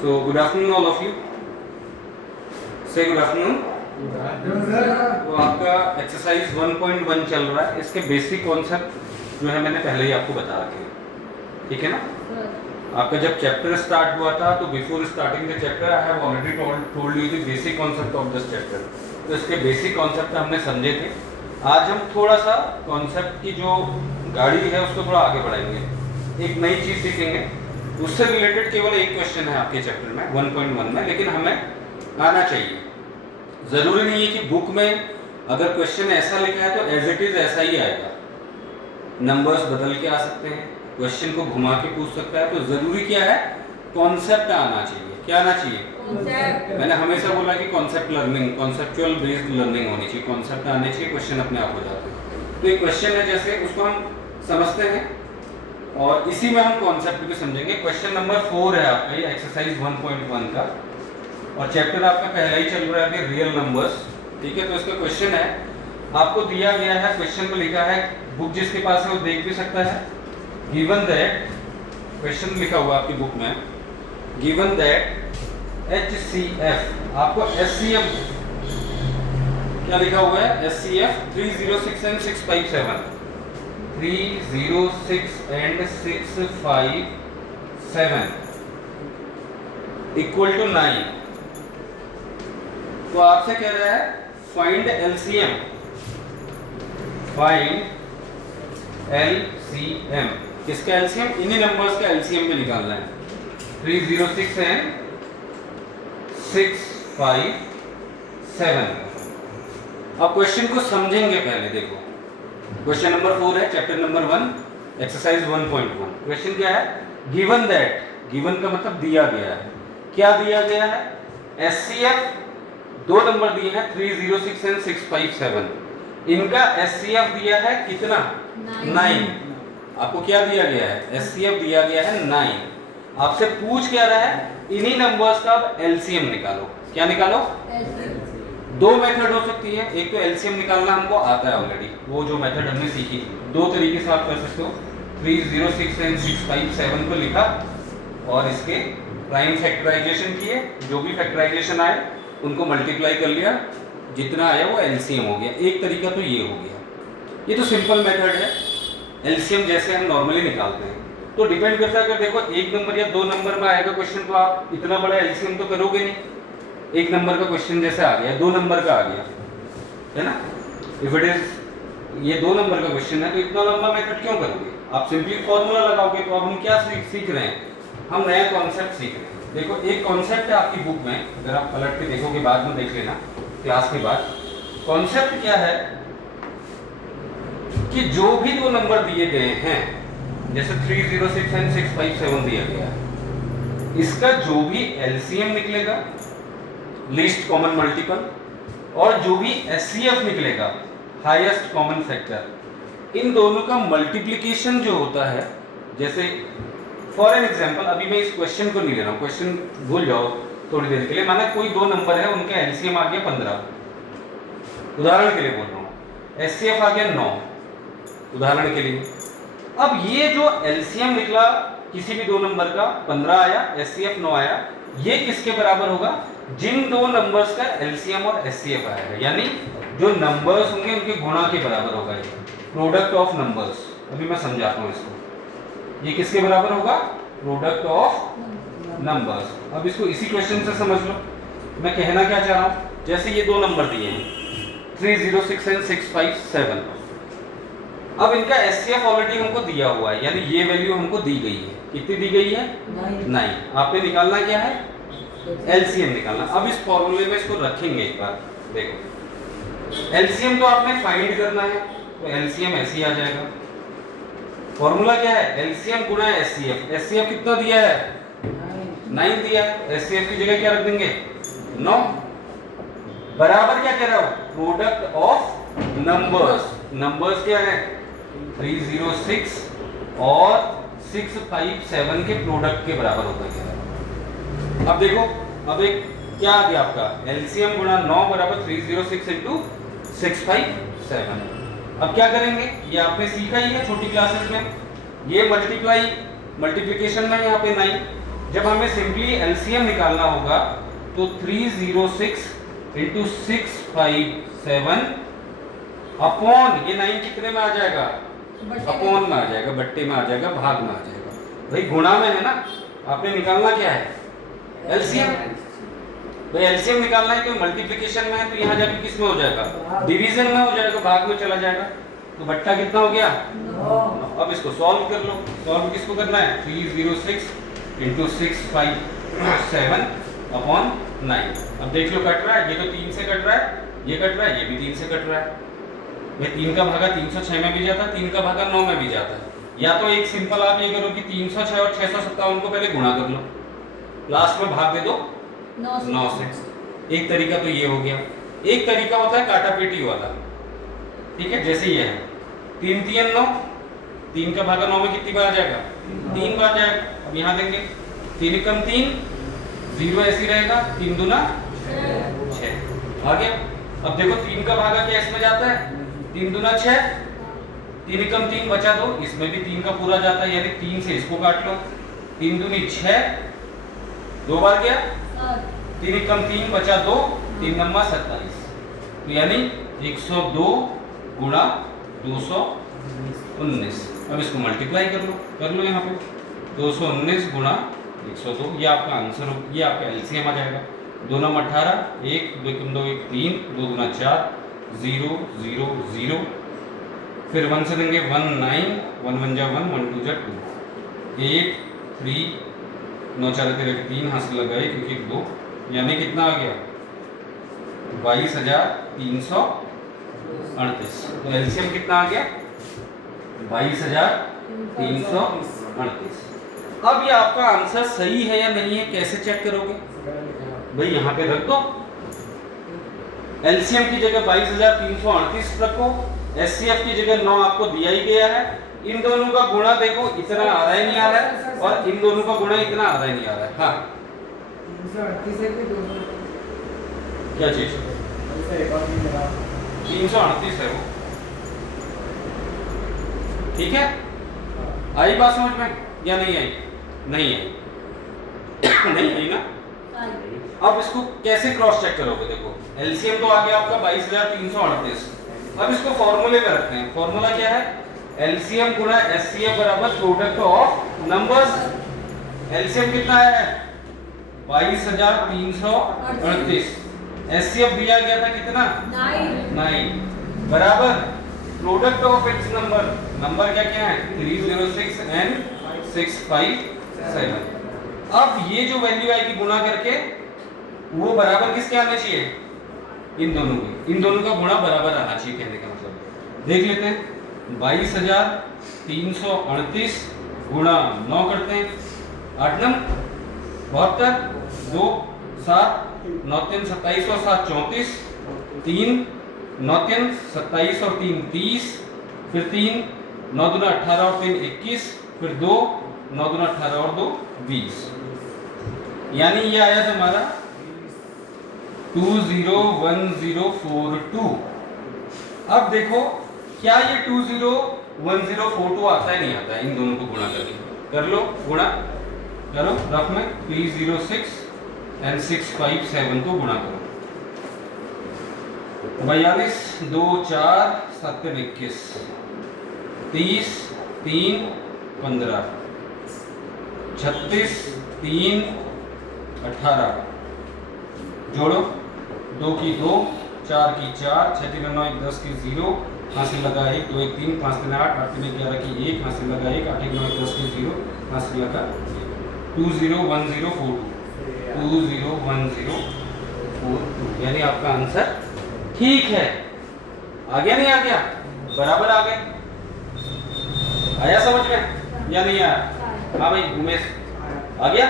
So good afternoon all of you. Say good afternoon. तो आपका exercise 1.1 चल रहा है. इसके बेसिक कॉन्सेप्ट जो है मैंने पहले ही आपको बता रखे हैं, ठीक है ना. आपका जब चैप्टर स्टार्ट हुआ था तो before starting the chapter I have already told you the basic concept of this chapter. तो इसके बेसिक कॉन्सेप्ट हमने समझे थे. आज हम थोड़ा सा कॉन्सेप्ट की जो गाड़ी है उसको थोड़ा आगे बढ़ाएंगे, एक नई चीज़ सीखेंगे. उससे रिलेटेड केवल एक क्वेश्चन है आपके चैप्टर में 1.1 में, लेकिन हमें आना चाहिए. ज़रूरी नहीं है कि बुक में अगर क्वेश्चन ऐसा लिखा है तो एज इट इज़ ऐसा ही आएगा. नंबर्स बदल के आ सकते हैं, क्वेश्चन को घुमा के पूछ सकता है. तो ज़रूरी क्या है, कॉन्सेप्ट आना चाहिए. क्या आना चाहिए? मैंने हमेशा बोला कि concept learning, conceptual based learning होनी चाहिए. कॉन्सेप्ट आने चाहिए, क्वेश्चन अपने आप हो जाते हैं. तो एक क्वेश्चन है जैसे, उसको हम समझते हैं और इसी में हम कॉन्सेप्ट भी समझेंगे. क्वेश्चन नंबर 4 है आपका, ये एक्सरसाइज 1.1 का, और चैप्टर आपका पहला ही चल रहा है अभी, रियल नंबर्स, ठीक है. तो इसका क्वेश्चन है, आपको दिया गया है, क्वेश्चन में लिखा है, बुक जिसके पास है वो देख भी सकता है. गिवन दैट, क्वेश्चन लिखा हुआ आपकी बुक में, गिवन दैट HCF, आपको SCF क्या लिखा हुआ है, SCF 306 and 657, 306 and 657 equal to 9. तो आपसे कह रहा है फाइंड LCM, फाइंड LCM. किसका LCM? इन्हीं नंबर्स का LCM में निकालना है. 306 and 657. अब क्वेश्चन को समझेंगे पहले. देखो, क्वेश्चन नंबर 4 है, चैप्टर नंबर 1, एक्सरसाइज 1.1. क्वेश्चन क्या है? गिवन दैट, गिवन का मतलब दिया गया है. क्या दिया गया है? SCF दो नंबर दिए हैं, 306 and 657. इनका SCF दिया है कितना? 9. आपको क्या दिया गया है? SCF दिया गया है 9. आपसे पूछ क्या रहा है? इन्हीं नंबर्स का LCM निकालो. क्या निकालो? दो मेथड हो सकती है. एक तो LCM निकालना हमको आता है ऑलरेडी, वो जो मेथड हमने सीखी. दो तरीके से आप कर सकते हो. 306 and 657 को लिखा और इसके प्राइम फैक्टराइजेशन किए, जो भी फैक्टराइजेशन आए उनको मल्टीप्लाई कर लिया, जितना आया वो LCM हो गया. एक तरीका तो ये हो गया. ये तो सिंपल मेथड है, LCM जैसे हम नॉर्मली निकालते हैं. तो डिपेंड करता है, अगर देखो एक नंबर या दो नंबर में आएगा क्वेश्चन तो आप इतना बड़ा LCM तो करोगे नहीं. एक नंबर का क्वेश्चन जैसे आ गया, दो नंबर का आ गया, है ना. इफ इट इज ये दो नंबर का क्वेश्चन है तो इतना लंबा मेथड क्यों करोगे? आप सिंपली फॉर्मूला लगाओगे. तो अब हम क्या सीख रहे हैं? हम नया कॉन्सेप्ट सीख रहे हैं. देखो, एक कॉन्सेप्ट है आपकी बुक में, अगर आप पलट के देखोगे, बाद में देख लेना क्लास के बाद. कॉन्सेप्ट क्या है कि जो भी दो नंबर दिए गए हैं, जैसे 306 and 657 दिया गया है, इसका जो भी LCM निकलेगा, लीस्ट कॉमन मल्टीपल, और जो भी SCF निकलेगा, हाईएस्ट कॉमन फैक्टर, इन दोनों का मल्टीप्लिकेशन जो होता है, जैसे फॉर एन एग्जांपल, अभी मैं इस क्वेश्चन को नहीं ले रहा हूँ, क्वेश्चन भूल जाओ थोड़ी देर के लिए. माना कोई दो नंबर है, उनका LCM आ गया 15, उदाहरण के लिए बोल रहा हूँ. SCF आ गया 9, उदाहरण के लिए. अब ये जो LCM निकला किसी भी दो नंबर का, 15 आया, SCF 9 आया, ये किसके बराबर होगा? जिन दो नंबर्स का LCM और SCF आएगा, यानी जो नंबर्स होंगे उनके गुणा के बराबर होगा. ये प्रोडक्ट ऑफ नंबर्स, अभी मैं समझाता हूँ इसको. ये किसके बराबर होगा? Product of numbers. अब इसको इसी क्वेश्चन से समझ लो. मैं कहना क्या चाह रहा हूँ, जैसे ये दो नंबर दिए हैं 306 and 657. अब इनका SCF ऑलरेडी हमको दिया हुआ है, यानी ये वैल्यू हमको दी गई है. कितनी दी गई है? 9. आपने निकालना क्या है? LCM निकालना. अब इस फॉर्मूले में इसको रखेंगे एक बार. देखो, LCM तो आपने फाइंड करना है, तो LCM ऐसे ही आ जाएगा. फॉर्मूला क्या है? LCM गुणा SCF. SCF कितना दिया है? 9 दिया है. SCF की जगह क्या रख देंगे? 9. बराबर क्या कह रहा हूं? Product of numbers. नंबर्स क्या है? 306 और 657 के प्रोडक्ट के बराबर होता है. अब देखो, अब एक क्या आ गया आपका? LCM गुणा 9 बराबर 306 इंटू 657. अब क्या करेंगे? ये आपने सीखा ही है छोटी क्लासेस में. ये मल्टीप्लिकेशन में यहाँ पे 9, जब हमें सिंपली एलसीएम निकालना होगा तो 306 इंटू 657 अपॉन ये 9 कितने में आ जाएगा, अपॉन में आ जाएगा, बट्टे में आ जाएगा, भाग में आ जाएगा। भाई गुणा में है ना, आपने निकालना क्या है, एलसीएम। भाई एलसीएम निकालना है तो मल्टीप्लिकेशन में है, तो यहाँ जाके किस में हो जाएगा, डिवीजन में हो जाएगा, भाग में चला जाएगा। तो बट्टा कितना हो गया, 9। अब इसको सॉल्व कर लो। सॉल्व किसको करना है, 306 इंटू 657 अपॉन 9। अब देख लो कट रहा है, ये तो 3 से कट रहा है, ये कट रहा है, ये भी 3 से कट रहा है। भाई 3 का भागा 306 में भी जाता है, 3 का भागा 9 में भी जाता है। या तो एक सिंपल आप ये करो कि 306 और 657 को पहले गुणा कर लो, लास्ट में भाग दे दो 9 से। एक तरीका तो ये हो गया। एक तरीका होता है काटा पीटी वाला, ठीक है, जैसे ये है 3 3 9, 3 का भागा 9 में कितनी बार आ जाएगा, 3 बार जाएगा। अब यहाँ देंगे 3 कम 3, 0 ऐसी रहेगा, 3 दूना 6 आ गया। अब देखो 3 का भागा क्या इसमें जाता है, 3 दूना 6, 3 कम 3 बचा 2, इसमें भी 3 का पूरा जाता है, यानी 3 से इसको काट लो, 3 दूनी 6, 2 बार क्या, 3 कम 3 बचा 2, 3 नंबर 27, तो यानी 102 गुणा 219। अब इसको मल्टीप्लाई कर लो यहाँ पे, 219 गुणा 102, ये आपका आंसर हो, ये आपका एलसीएम आ जाएगा। 2 9 18, 1 2 2 1 3, 2 दूना 4, 0 0 0, फिर 1 से देंगे 1 9, 1 1 जा 1, 1 2 जा 2, 8 3, 9 4 13 3 हासिल लगाए क्योंकि 2, यानी कितना आ गया 22,338। तो एलसीएम कितना आ गया 22,338। अब ये आपका आंसर सही है या नहीं है कैसे चेक करोगे, भाई यहाँ पे रख दो, एलसीएम की जगह 22,338 रखो, एचसीएफ की जगह 9 आपको दिया ही गया है, इन दोनों का गुणा देखो इतना आ रहा है नहीं आ रहा है, और इन दोनों का गुणा इतना आ रहा है नहीं आ रहा है। हाँ 338 है कि 200 क्या चीज 338 है वो, ठीक है। आई बात समझ में या नहीं आई, नहीं आई नहीं आई ना। अब इसको कैसे क्रॉस चेक करोगे, देखो एलसीएम तो आ गया आपका 22,338। अब इसको फॉर्मूले में रखते हैं, फॉर्मूला क्या है, एलसीएम गुणा एचसीएफ बराबर प्रोडक्ट ऑफ नंबर्स। एलसीएम कितना है 22,338, एचसीएफ दिया गया था कितना 9 बराबर product of its number, number क्या क्या है 306 एंड 657। अब ये जो वैल्यू आएगी गुणा करके वो बराबर किसके आने चाहिए, इन दोनों के, इन दोनों का गुणा बराबर आना चाहिए, कहने का मतलब। देख लेते हैं 22,338 गुणा 9 करते हैं, 8 9 72, 2 7, 9 3 27 और 7 34, 3 9 3 27 और 3 30, फिर 3 9 दूना 18 और 3 21, फिर 2 9 दूना 18 और 2 20, यानी ये आया तुम्हारा 201042। अब देखो क्या ये 201042 आता है नहीं आता है, इन दोनों को गुणा करके कर लो, गुणा करो रफ में 306 एंड 657 को गुणा करो, 42 2 4 7 21, 30 3 15, 36 3 18, जोड़ो 2 की 2, 4 की 4, 6 3 9 1 10 की 0, हासिल लगा 1 2 1 3 5 3 8 8 3 11 की 1, हासिल लगा 1 8 1 9 1 10 की 0, हासिल लगा 201042, 201042, यानी आपका आंसर ठीक है। आ गया नहीं आ गया, बराबर आ गया, आया समझ में या नहीं आया, हाँ भाई उमेश आ गया।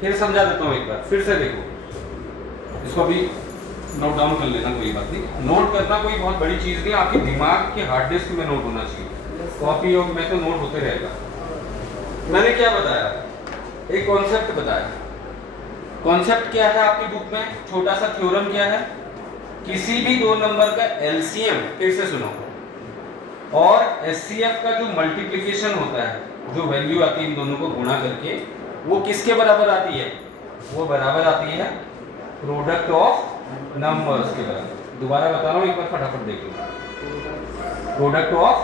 फिर समझा देता हूँ एक बार, फिर से देखो इसको भी नोट डाउन कर लेना, कोई बात नहीं, नोट करना कोई बहुत बड़ी चीज नहीं, आपके दिमाग के हार्ड डिस्क में नोट होना चाहिए, कॉपी और में तो नोट होते रहेगा। मैंने क्या बताया, एक कॉन्सेप्ट बताया, कॉन्सेप्ट क्या है आपकी बुक में, छोटा सा थ्योरम क्या है, किसी भी दो नंबर का एलसीएम, फिर से सुनो, और एचसीएफ का जो मल्टीप्लिकेशन होता है, जो वैल्यू आती है इन दोनों को गुणा करके वो किसके बराबर आती है? वो बराबर आती है प्रोडक्ट ऑफ नंबर्स के बराबर। दोबारा बता रहा हूँ, एक बार फटाफट देख लो। प्रोडक्ट ऑफ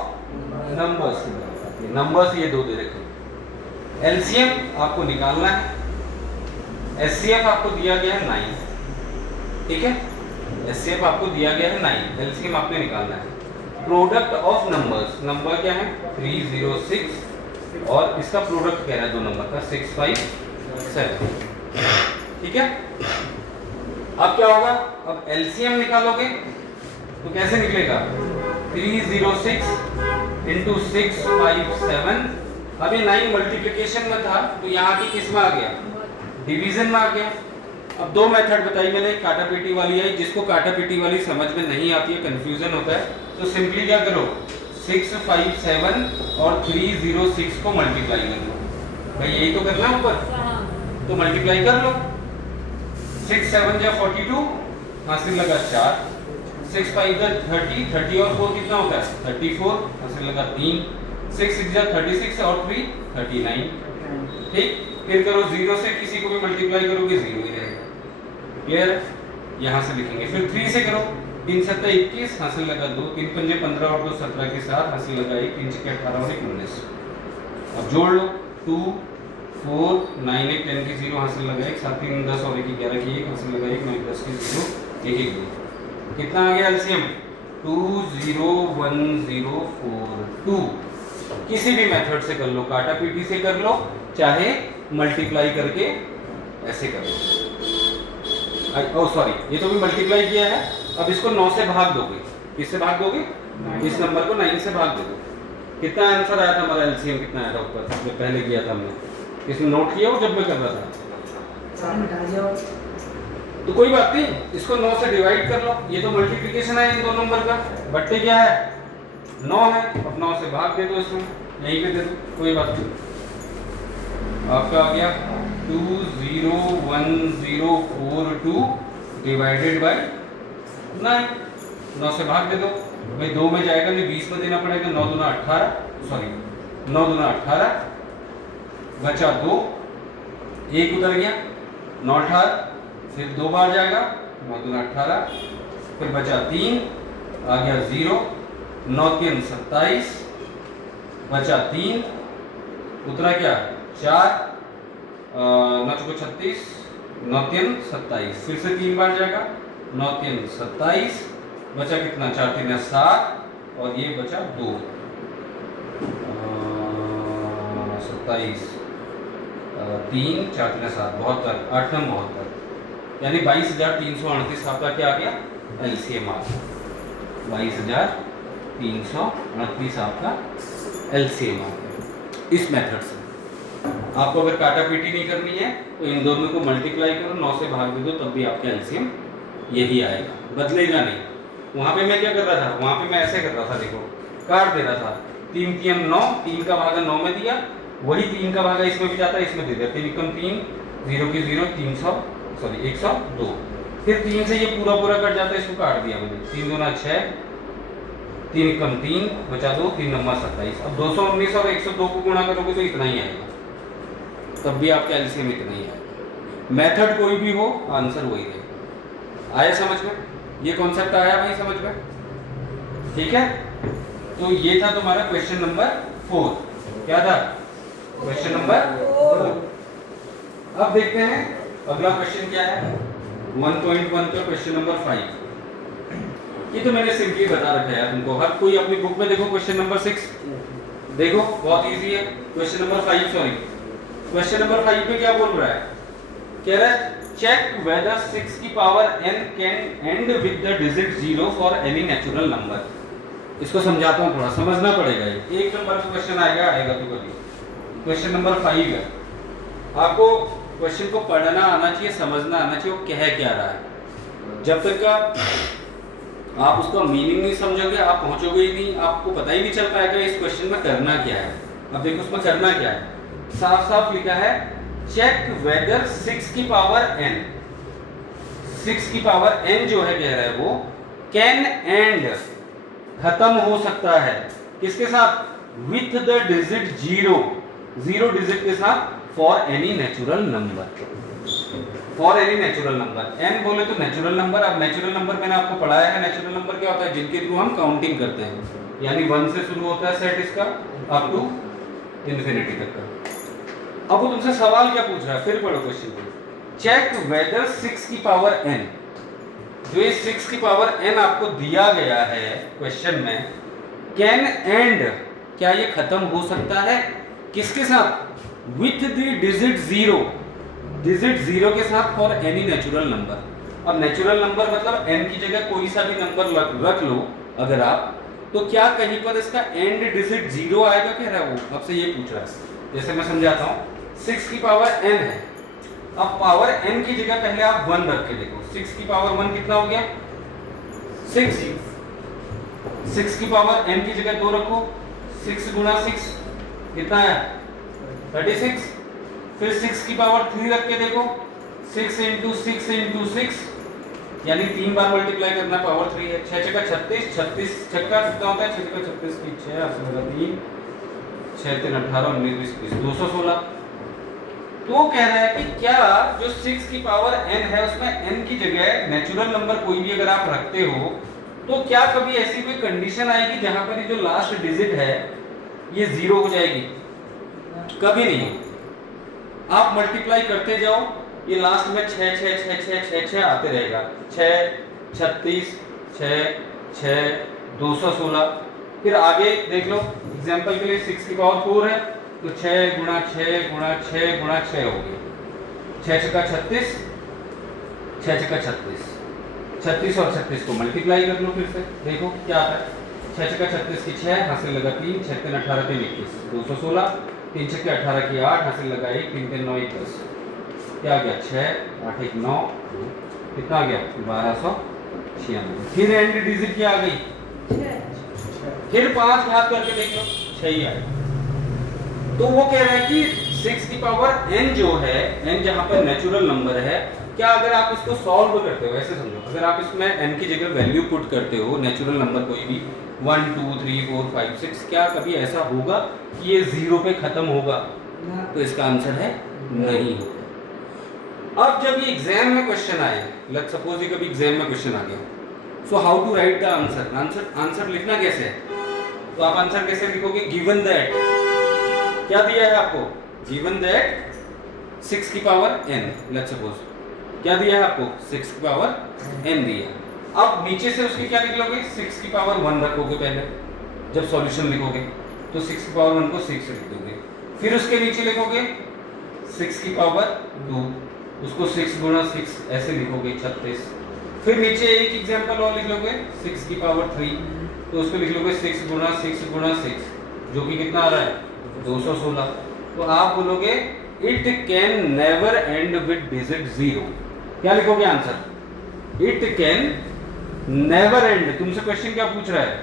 नंबर्स के बराबर आती है। नंबर्स ये दो दे रखे। एलसीएम आपको निकालना है। एचसीएफ आपको दिया गया है 9, ठीक है। एचसीएफ आपको दिया गया है 9, एलसीएम आपने निकालना है। प्रोडक्ट ऑफ नंबर्स, नंबर क्या है 306 और इसका प्रोडक्ट कह रहा है दो नंबर का 657, ठीक है। अब क्या होगा? अब एलसीएम निकालोगे तो कैसे निकलेगा? 306 इंटू 657। अब ये 9 मल्टीप्लिकेशन में था तो यहाँ की किस में आ गया? डिवीजन में आ गया। अब दो मेथड बताई मैंने, काटा पीटी वाली आई। जिसको काटा पीटी वाली समझ में नहीं आती है, कंफ्यूजन होता है, तो सिंपली क्या करो 657 और 306 को मल्टीप्लाई कर लो। भाई यही तो करना है ऊपर, तो मल्टीप्लाई कर लो। 6 7 जा 42, हासिल लगा 4, 6 5 जा 30, 30 और 4 कितना होता है 34, हासिल लगा 3, 6 6 जा 36 और 3 39, ठीक। फिर करो 0 से किसी को भी मल्टीप्लाई करोगे 0 ही रहेगा, क्लियर? यहाँ से लिखेंगे। फिर 3 से करो, 3 7 21, हासिल लगा 2, 3 5 15 और 2 17 के साथ, हासिल लगा 1, 3 6 18 और 1 19। अब जोड़ लो 2 4 9 1 10 के 0, हासिल लगा 1, 7 3 10 और 1 11 की 1, हासिल लगा 1 9 10 के 0 1 1 2। कितना आ गया एलसीएम? 20104 किसी भी मेथड से कर लो, काटा पीटी से कर लो, चाहे मल्टीप्लाई करके ऐसे कर लो। ओ सॉरी, ये तो भी मल्टीप्लाई किया है। अब इसको 9 से भाग दोगे। किससे भाग दोगे? इस नंबर को 9 से भाग दोगे। कितना आंसर आया था हमारा? एलसीएम कितना आया था ऊपर जो पहले किया था हमने? इसमें नोट किया हो जब मैं कर रहा था? तो कोई बात नहीं, इसको 9 से डिवाइड कर लो। ये तो मल्टीप्लिकेशन है इन दो नंबर का, बट्टे क्या है 9 है। अब 9 से भाग दे दो, इसमें यहीं पे दे दो, कोई बात नहीं। आपका आ गया 201,042 डिवाइडेड बाय 9। 9 से भाग दे दो भाई, 2 में जाएगा नहीं, 20 में देना पड़ेगा। 9 दूना 18, सॉरी 9 दूना 18, बचा 2, 1 उतर गया 9 18, फिर 2 बार जाएगा 9 दूना 18, फिर बचा 3, आ गया 0, 9 3 27, बचा 3, उतना क्या 4, 9 चौको 36, 9 3 27, फिर से 3 बार जाएगा 9 3 27, बचा कितना 4 3 7 और ये बचा 2, 27 3 4 3 7 72, 8 9 72, यानी 22,338 आपका क्या आ गया? एलसीएम आ गया 22,338 आपका एलसीएम आ गया। इस मेथड से आपको अगर काटा पीटी नहीं करनी है तो इन दोनों को मल्टीप्लाई करो, 9 से भाग दे दो, तब भी आपका एलसीएम यही आएगा, बदलेगा नहीं। वहाँ पे मैं क्या कर रहा था? वहाँ पे मैं ऐसे कर रहा था, देखो काट दे रहा था। 3 3 9, 3 का भागा 9 में दिया, वही 3 का भागा इसमें भी जाता है, इसमें दे दिया। 3 कम 3, 0 की 0, 300, सॉरी 102। फिर 3 से ये पूरा पूरा कट जाता है, इसको काट दिया मैंने। 3 दूना 6, 3 कम 3, बचा 2, 3 नंबर 27। अब 219 और 102 को गुणा करोगे तो इतना ही आएगा, तब भी आपका एलसीएम इतना ही आएगा। मेथड कोई भी हो, आंसर वही रहेगा। आया समझ में? ये कॉन्सेप्ट आया भाई समझ में? ठीक है, तो ये था तुम्हारा क्वेश्चन नंबर 4। क्या था? Question number 4। अब देखते हैं अगला क्वेश्चन क्या है। 1.1 का क्वेश्चन नंबर 5। ये तो मैंने सिंपली बता रखा है तुमको, हर कोई अपनी बुक में देखो क्वेश्चन नंबर 6 देखो, बहुत इजी है। Question number 5, sorry question number 5 पे क्या बोल रहा है? कह रहा है चेक वेदर 6 की power n can and with the digit 0 for any natural number. इसको समझाता हूँ, थोड़ा समझना पड़ेगा। ये 1 नंबर का क्वेश्चन आएगा तो कभी। क्वेश्चन नंबर 5 है, आपको क्वेश्चन को पढ़ना आना चाहिए, समझना आना चाहिए वो कह क्या रहा है। जब तक का आप उसका मीनिंग नहीं समझोगे आप पहुंचोगे ही नहीं, आपको पता ही नहीं चल पाएगा इस क्वेश्चन में करना क्या है। अब देखो उसमें करना क्या है, साफ साफ लिखा है चेक वेदर 6 की पावर n, 6 की पावर n जो है कह रहा है वो कैन एंड खत्म हो सकता है किसके साथ? विथ द डिजिट 0 डिजिट के साथ for any natural number, for any natural number. N बोले तो नेचुरल नंबर। अब नेचुरल नंबर मैंने आपको पढ़ाया है, नेचुरल नंबर क्या होता है, जिनके थ्रू हम काउंटिंग करते हैं, यानी 1 से शुरू होता है सेट इसका अप टू इंफिनिटी तक का। अब वो तुमसे सवाल क्या पूछ रहा है, फिर पढ़ो क्वेश्चन को। चेक वेदर 6 की पावर n, जो ये 6 की पावर n आपको दिया गया है क्वेश्चन में, कैन एंड, क्या ये खत्म हो सकता है किसके साथ, विथ द डिजिट 0, डिजिट 0 के साथ फॉर एनी नेचुरल नंबर। अब नेचुरल नंबर मतलब n की जगह कोई सा भी नंबर रख लो अगर आप, तो क्या कहीं पर इसका एंड डिजिट 0 आएगा, कह रहा है वो आपसे ये पूछ रहा है। जैसे मैं समझाता हूँ, 6 की पावर n है, अब पावर n की जगह पहले आप 1 रख के देखो। 6 की पावर 1 कितना हो गया, 6। 6 की पावर n की जगह 2 रखो, 6 गुणा 6 कितना है 36। फिर 6 की पावर 3 रख के देखो, 6 इंटू 6 इंटू 6, यानी 3 बार मल्टीप्लाई करना, पावर 3 है। 6 छक्का 36, 36 छक्का कितना होता है, 6 छक्का 36 की 6 3 6 3 18 19 20 21 216। तो कह रहा है कि क्या जो 6 की पावर n है उसमें n की जगह नेचुरल नंबर कोई भी अगर आप रखते हो, तो क्या कभी ऐसी कोई कंडीशन आएगी जहां पर ये जो लास्ट डिजिट है ये 0 हो जाएगी? कभी नहीं। आप मल्टीप्लाई करते जाओ, ये लास्ट में 6 6 6 6 6 6 आते रहेगा, 6 36 6 6 216। फिर आगे देख लो, एग्जांपल के लिए 6 की पावर 4 है, तो 6 गुणा 6 गुणा 6 गुणा 6 हो गया, 6 छक्का 36, 6 छक्का 36, 36 और 36 को मल्टीप्लाई कर लो फिर से, देखो क्या आता है। 6 छक्का 36 की 6 हासिल लगा 3, 6 3 18 3 21 216, 3 छक्के 18 की 8 हासिल लगा 1, 3 3 9 21, क्या आ गया 6 8 1 9, कितना आ गया 1296। फिर एंड डिजिट क्या आ गई, फिर 5 याद करके देख लो, 6 ही आएगा। तो वो कह रहा है कि 6 की पावर n जो है, n जहां पर नेचुरल नंबर है, क्या अगर आप इसको सॉल्व करते हो, ऐसे समझो, अगर आप इसमें n की जगह वैल्यू पुट करते हो, नेचुरल नंबर कोई भी 1 2 3 4 5 6, क्या कभी ऐसा होगा कि ये 0 पे खत्म होगा? तो इसका आंसर है नहीं। अब जब ये एग्जाम में क्वेश्चन आए, लेट्स सपोज ये कभी एग्जाम में क्वेश्चन आ गया, so how to write the answer, answer लिखना कैसे है? तो आप आंसर कैसे लिखोगे, गिवन दैट, क्या दिया है आपको, गिवन दैट 6 की पावर n, लेट्स सपोज क्या दिया है आपको, 6 की पावर n दिया। अब नीचे से उसकी क्या लिख लोगे, 6 की पावर 1 रखोगे पहले, जब सॉल्यूशन लिखोगे तो 6 की पावर 1 को 6 लिख दोगे, फिर उसके नीचे लिखोगे 6 की पावर 2, उसको 6 गुणा 6 ऐसे लिखोगे 36, फिर नीचे एक एग्जांपल और लिख लोगे 6 की पावर 3, तो उसको लिख लोगे 6 गुणा 6 गुणा 6, जो कि कितना आ रहा है 216। तो आप बोलोगे it can never and with digit 0, क्या लिखोगे answer, it can never and. तुमसे क्वेश्चन क्या पूछ रहा है,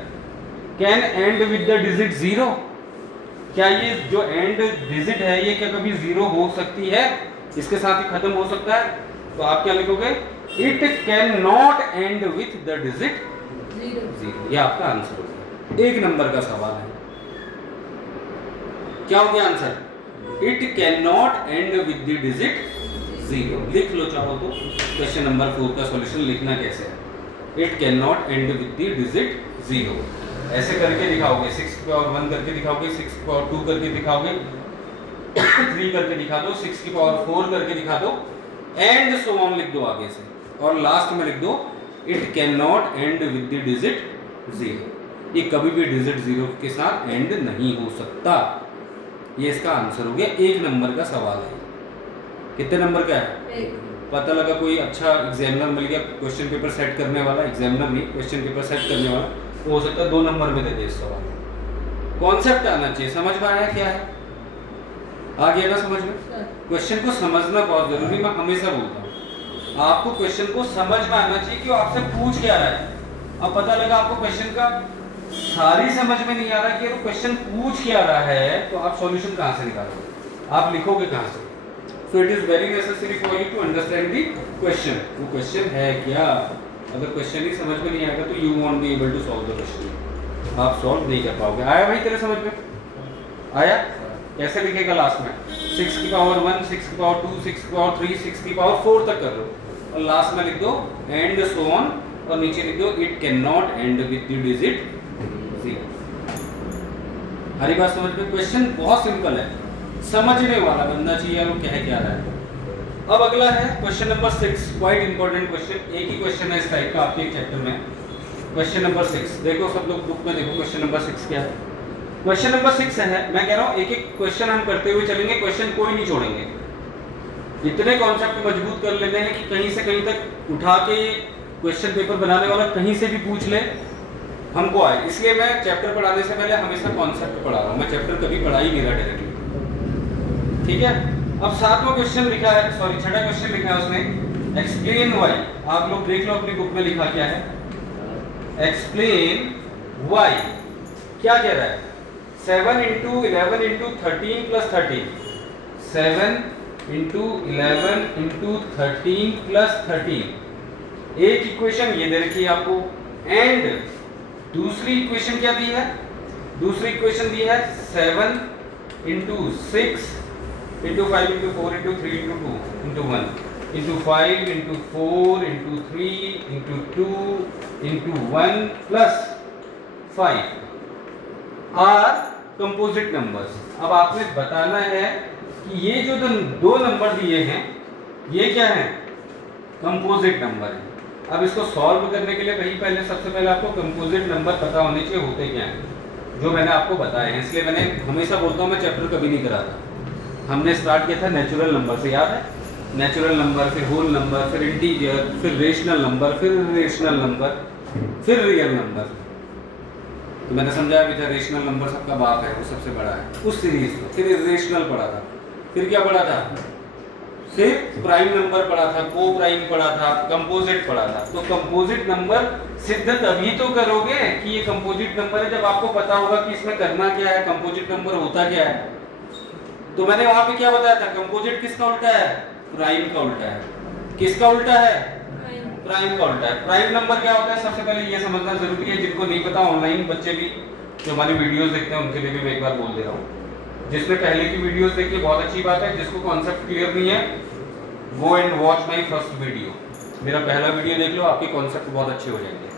can and with the digit 0, क्या ये जो एंड डिजिट है ये क्या कभी 0 हो सकती है, इसके साथ ही खत्म हो सकता है? तो आप क्या लिखोगे, it can not and with the digit 0, ये आपका आंसर हो गया। 1 नंबर का सवाल है, क्या हो गया answer, it can not and with the digit 0। लिख लो चाहो तो, क्वेश्चन नंबर 4 का सॉल्यूशन लिखना कैसे है, it can not and with the digit 0, ऐसे करके दिखाओगे, 6 की पावर 1 करके दिखाओगे, 6 की पावर 2 करके दिखाओगे, 3 करके दिखा दो, 6 की पावर 4 करके दिखा दो, एंड सो ऑन लिख दो आगे से, और लास्ट में लिख दो it can not and with the digit 0, ये कभी भी डिजिट 0 के साथ एंड नहीं हो सकता। ये इसका आंसर हो गया। 1 नंबर का सवाल है। कितने नंबर का है, 1। पता लगा कोई अच्छा एग्जामिनर मिल गया, क्वेश्चन पेपर सेट करने वाला, एग्जामिनर नहीं क्वेश्चन पेपर सेट करने वाला, तो हो सकता है 2 नंबर में दे दे इस सवाल। कॉन्सेप्ट आना चाहिए, समझ में आया क्या है, आ गया ना समझ में? क्वेश्चन को समझना बहुत जरूरी, मैं हमेशा बोलता हूँ, आपको क्वेश्चन को समझ में आना चाहिए कि वो आपसे पूछ क्या रहा है। अब पता लगा आपको क्वेश्चन का सारी समझ में नहीं आ रहा कि वो क्वेश्चन पूछ क्या रहा है, तो आप सॉल्यूशन कहाँ से निकालोगे, आप लिखोगे कहाँ से? So it is very necessary for you to understand the question, वो क्वेश्चन है क्या। अगर क्वेश्चन ही समझ में नहीं आएगा तो you won't be able to solve the question, आप सॉल्व नहीं कर पाओगे। आया भाई तेरे समझ में, आया? कैसे लिखेगा लास्ट में? 6 की पावर 1, 6 की पावर 2, 6 की पावर 3, 6 की पावर 4 तक कर लो और लास्ट में लिख दो एंड सो ऑन और नीचे लिख दो it can not and with the digit 0। हरी बात समझ में? क्वेश्चन बहुत सिंपल है, समझने वाला बंदा चाहिए वो क्या रहा है। अब अगला है question number 6, quite important question. एक ही क्वेश्चन है इस टाइप का आपके चैप्टर में। क्वेश्चन नंबर 6 देखो, सब लोग बुक में देखो क्वेश्चन नंबर 6 क्या है। क्वेश्चन नंबर 6 है, मैं कह रहा हूँ एक एक क्वेश्चन हम करते हुए चलेंगे, क्वेश्चन कोई नहीं छोड़ेंगे। इतने कॉन्सेप्ट मजबूत कर लेने हैं कि कहीं से कहीं तक उठा के क्वेश्चन पेपर बनाने वाला कहीं से भी पूछ ले हमको आए। इसलिए मैं चैप्टर पढ़ाने से पहले हमेशा कॉन्सेप्ट पढ़ा रहा हूँ, मैं चैप्टर कभी पढ़ा ही नहीं रहा डायरेक्टली। ठीक है, अब 7वां क्वेश्चन लिखा है, सॉरी 6वां क्वेश्चन लिखा है उसने, एक्सप्लेन वाई। आप लोग देख लो अपनी बुक में लिखा क्या है, एक्सप्लेन वाई। क्या कह रहा है? 7 into 11 into 13 plus 13, 7 into 11 into 13 plus 13। एक इक्वेशन ये दे रखी है आपको, एंड दूसरी इक्वेशन क्या दी है? दूसरी इक्वेशन दी है 7 into 6 into 5 into 4 into 3 into 2 into 1 into 5 into 4 into 3 into 2 into 1 plus 5 are composite numbers. अब आपने बताना है कि ये जो दो नंबर दिए हैं ये क्या है? कंपोजिट नंबर है। अब इसको सॉल्व करने के लिए भाई पहले सबसे पहले आपको कंपोजिट नंबर पता होने चाहिए होते क्या हैं, जो मैंने आपको बताए हैं। इसलिए मैंने हमेशा बोलता हूँ मैं चैप्टर कभी नहीं कराता। हमने स्टार्ट किया था नेचुरल नंबर से, याद है? नेचुरल नंबर, फिर होल नंबर, फिर इंटीजर, फिर रेशनल नंबर, फिर इरेशनल नंबर, फिर रियल नंबर। तो मैंने समझाया भी था रेशनल नंबर सबका बाप है, वो सबसे बड़ा है उस सीरीज में। फिर इरेशनल पढ़ा था, फिर क्या पढ़ा था? फिर प्राइम नंबर पढ़ा था, को प्राइम पढ़ा था, कंपोजिट पढ़ा था। तो कंपोजिट नंबर सिद्ध तभी तो करोगे कि ये कंपोजिट नंबर है जब आपको पता होगा कि इसमें करना क्या है, कंपोजिट नंबर होता क्या है। तो मैंने वहां पे क्या बताया था? कंपोजिट किसका उल्टा है? प्राइम का उल्टा है। किसका उल्टा है? प्राइम का उल्टा है। प्राइम नंबर क्या होता है सबसे पहले ये समझना जरूरी है, जिनको नहीं पता ऑनलाइन बच्चे भी जो हमारी वीडियोस देखते हैं उनके लिए भी मैं एक बार बोल दे रहा हूँ। जिसने पहले की वीडियोस देखी बहुत अच्छी बात है, जिसको कॉन्सेप्ट क्लियर नहीं है go and watch my first video, मेरा पहला वीडियो देख लो, आपके कॉन्सेप्ट बहुत अच्छे हो जाएंगे।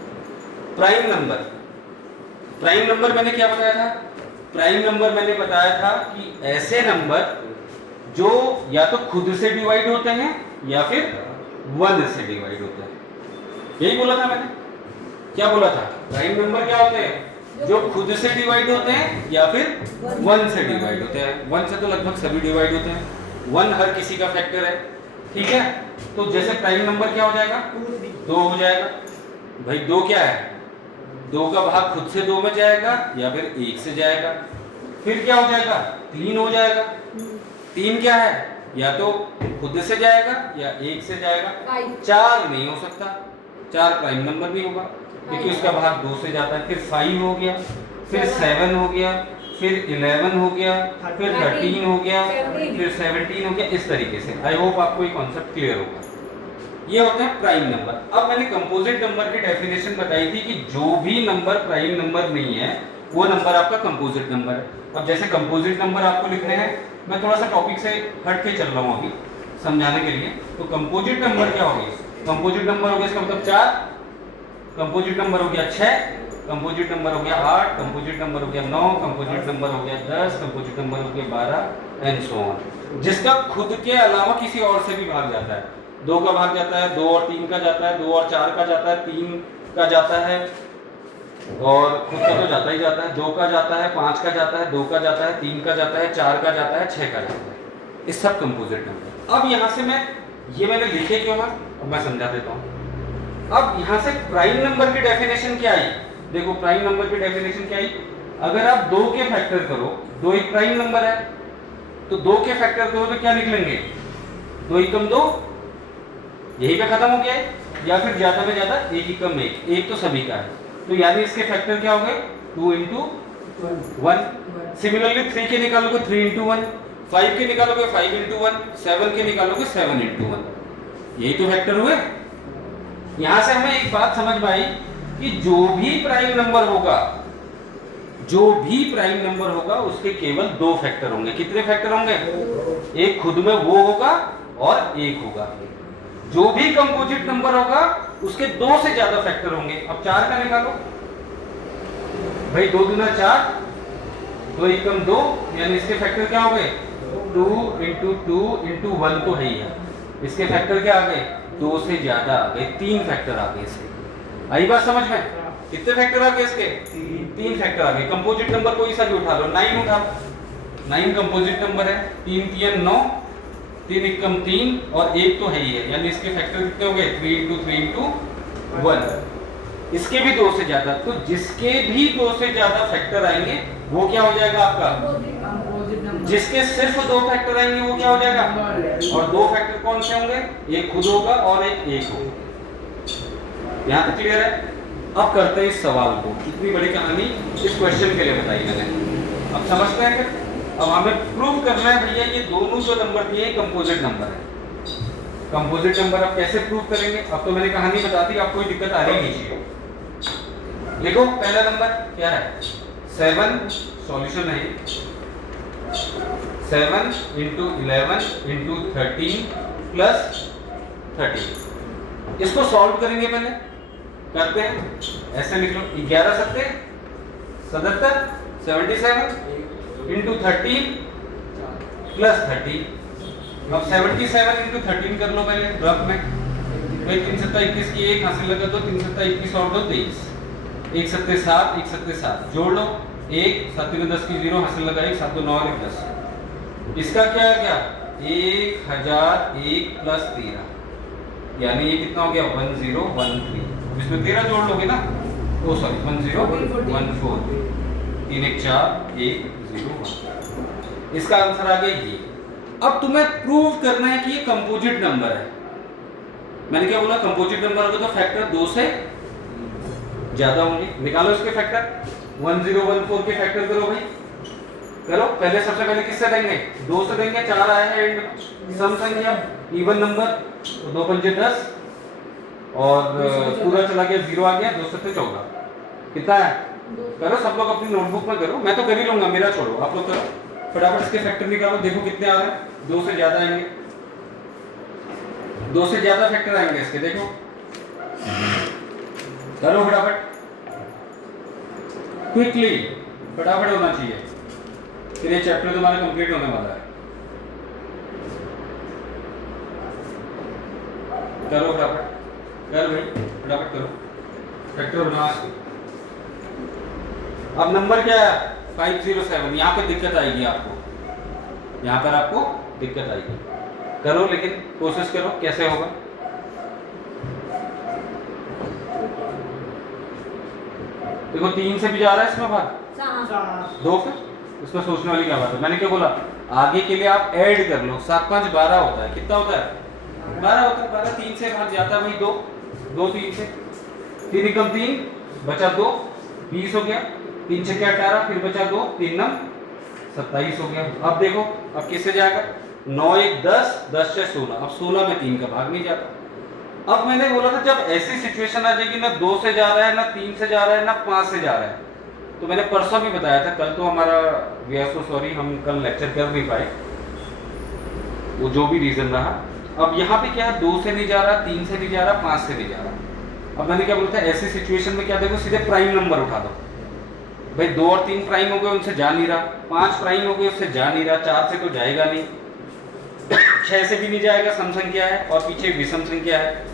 प्राइम नंबर, प्राइम नंबर मैंने क्या बताया था? प्राइम नंबर मैंने बताया था कि ऐसे नंबर जो या तो खुद से डिवाइड होते हैं या फिर 1 से डिवाइड होते हैं। यही बोला था मैंने। क्या बोला था? प्राइम नंबर क्या होते हैं? जो खुद से डिवाइड होते हैं या फिर 1 से डिवाइड होते हैं। 1 से तो लगभग सभी डिवाइड होते हैं, 1 हर किसी का फैक्टर है। ठीक है, तो जैसे प्राइम नंबर क्या हो जाएगा? 2 हो जाएगा। भाई 2 क्या है? 2 का भाग खुद से 2 में जाएगा या फिर 1 से जाएगा। फिर क्या हो जाएगा? 3 हो जाएगा। 3 क्या है? या तो खुद से जाएगा या 1 से जाएगा। 4 नहीं हो सकता, 4 प्राइम नंबर नहीं होगा क्योंकि उसका भाग 2 से जाता है। फिर 5 हो गया, फिर 7 हो गया, फिर 11 हो गया, फिर 13 हो गया, फिर 17 हो गया। इस तरीके से आई होप आपको ये कॉन्सेप्ट क्लियर होगा। ये होता है प्राइम नंबर। अब मैंने कंपोजिट नंबर की डेफिनेशन बताई थी कि जो भी नंबर प्राइम नंबर नहीं है वो नंबर आपका कंपोजिट नंबर है। अब जैसे कंपोजिट नंबर आपको लिखने हैं, मैं थोड़ा सा टॉपिक से हट के चल रहा हूँ अभी समझाने के लिए। तो कंपोजिट नंबर क्या हो गया? कंपोजिट नंबर हो गया इसका मतलब 4, कंपोजिट नंबर हो गया 6, कंपोजिट नंबर हो गया 8, कंपोजिट नंबर हो गया 9, कंपोजिट नंबर हो गया 10, कंपोजिट नंबर हो गया 12 एंड सो ऑन। जिसका खुद के अलावा किसी और से भी भाग जाता है। 2 का भाग जाता है, 2 और 3 का जाता है, 2 और 4 का जाता है, 3 का जाता है और खुद का तो जाता ही जाता है, 2 का जाता है, 5 का जाता है, 2 का जाता है, 3 का जाता है, 4 का जाता है, 6 का जाता है। ये सब कंपोजिट नंबर। अब यहाँ से मैंने लिखे क्यों है, अब मैं समझा देता हूँ। अब यहाँ से प्राइम नंबर की डेफिनेशन क्या आई? देखो प्राइम नंबर की डेफिनेशन क्या आई? अगर आप 2 के फैक्टर करो, 2 एक प्राइम नंबर है, तो 2 के फैक्टर करो तो क्या निकलेंगे? 2 एकम 2, यही पे खत्म हो गया है। या फिर ज्यादा में ज्यादा 1 एकम 1, 1 तो सभी का है, तो यानी इसके फैक्टर क्या हो गए? 2 into 1। सिमिलरली 3 के निकालोगे 3 into 1, 5 के निकालोगे 5 into 1, 7 के निकालोगे 7 into 1। यही तो फैक्टर हुए। यहां से हमें एक बात समझ में आई कि जो भी प्राइम नंबर होगा जो भी प्राइम नंबर होगा उसके केवल 2 फैक्टर होंगे। कितने फैक्टर होंगे? एक खुद में वो होगा और एक होगा। जो भी कंपोजिट नंबर होगा उसके 2 से ज्यादा फैक्टर होंगे। अब 4 का निकालो भाई, 2 दूना 4, 2 एकम 2, यानी इसके फैक्टर क्या हो गए? 2 इंटू 2 इंटू 1 तो है ही है, इसके फैक्टर क्या आ गए? 2 से ज्यादा आ गए, 3 फैक्टर आ गए इसके। आई बात समझ में? कितने फैक्टर आ गए इसके? 3 फैक्टर आ गए। कंपोजिट नंबर कोई सा भी उठा लो, 9 उठा लो, 9 कंपोजिट नंबर है। 3 3 9, 3 एकम 3 और 1 तो है ही है, यानी इसके फैक्टर कितने हो गए? 3 इंटू 3 इंटू 1। इसके भी 2 से ज्यादा, तो जिसके भी 2 से ज्यादा फैक्टर आएंगे वो क्या हो जाएगा आपका? Composite number. जिसके सिर्फ 2 फैक्टर आएंगे वो क्या हो जाएगा? और 2 फैक्टर कौन से होंगे? एक खुद होगा और एक होगा। यहाँ तक क्लियर है? अब करते हैं इस सवाल को। इतनी बड़ी कहानी इस क्वेश्चन के लिए बताई मैंने, अब समझते हैं फिर। अब हमें प्रूव करना है भैया ये दोनों जो नंबर दिए कंपोजिट नंबर है। कंपोजिट नंबर अब कैसे प्रूव करेंगे? अब तो मैंने कहानी बता दी, अब कोई दिक्कत आ रही नहीं चाहिए। लिखो पहला नंबर क्या है? 7, सॉल्यूशन है 7 इंटू 11 इंटू 13 प्लस 13। इसको सॉल्व करेंगे, पहले करते हैं। ऐसे लिख लो 11 सत्ते 77, 77 इंटू 13 प्लस 13। अब 77 इंटू 13 कर लो पहले रफ में। भाई 3 सत्ता 21 की 1 हासिल लगा दो, 3 सत्ता 21 और 2 23, 1 सत्ते 7, 1 सत्ते 7 जोड़ लो, 1 7 में 10 की 0 हासिल लगा 1 7 2 9 और 1 10। इसका क्या आ गया? 1001 प्लस 13, यानी ये कितना हो गया? 1013। इसमें 13 जोड़ लोगे ना, ओ सॉरी 1014, 3 1 4 1 0 1। इसका आंसर आ गया ये। अब तुम्हें प्रूव करना है कि ये कंपोजिट नंबर है। मैंने क्या बोला? कंपोजिट नंबर होगा तो फैक्टर 2 से ज्यादा होंगे। निकालो इसके फैक्टर। 1014 के फैक्टर करो भाई, करो। पहले सबसे पहले किससे देंगे? 2 से देंगे, 4 आया है एंड में। सम संख्या इवन नंबर, 2 पंजे 10 और पूरा चला गया 0 आ गया, 2 सत्ते 14। कितना है? करो सब लोग अपनी नोटबुक में करो, मैं तो कर ही लूंगा, मेरा छोड़ो, आप लोग करो फटाफट। इसके फैक्टर निकालो, देखो कितने आ रहे हैं। 2 से ज्यादा आएंगे, 2 से ज्यादा फैक्टर आएंगे इसके, देखो करो फटाफट, क्विकली, फटाफट होना चाहिए, फिर ये चैप्टर तुम्हारा कंप्लीट होने वाला है। करो फटाफट, कर भाई फटाफट करो, फैक्टर बना इसको। अब नंबर क्या है? 507। यहाँ पे दिक्कत आएगी आपको, यहाँ पर आपको दिक्कत आएगी। करो लेकिन कोशिश करो, कैसे होगा? देखो 3 से भी जा रहा है इसमें भाग, 2 फिर इसमें सोचने वाली क्या बात है? मैंने क्या बोला? आगे के लिए आप ऐड कर लो। 7 5 12 होता है। कितना होता है? 12 होता है। 12 3 से भाग जाता है भाई, 2 2 3 से, 3 एकम 3 बचा 2 20 हो गया, 3 6 18 फिर बचा 2 3 9 27 हो गया। अब देखो अब किससे जाएगा? 9 1 10 10 6 16। अब 16 में 3 का भाग नहीं जाता। अब मैंने बोला था जब ऐसी सिचुएशन आ जाएगी ना 2 से जा रहा है, ना 3 से जा रहा है, ना 5 से जा रहा है, तो मैंने परसों भी बताया था, कल तो हमारा वी आर सो सॉरी हम कल लेक्चर कर नहीं पाए, वो जो भी रीजन रहा। अब यहाँ पे क्या है? 2 से नहीं जा रहा, 3 से नहीं जा रहा, 5 से नहीं जा रहा। अब मैंने क्या बोला था? ऐसी सिचुएशन में क्या देखो, सीधे प्राइम नंबर उठा दो भाई। 2 और 3 प्राइम हो गए, उनसे जा नहीं रहा। 5 प्राइम हो गए, उससे जा नहीं रहा। 4 से तो जाएगा नहीं, 6 से भी नहीं जाएगा, सम संख्या है, और पीछे विषम संख्या है,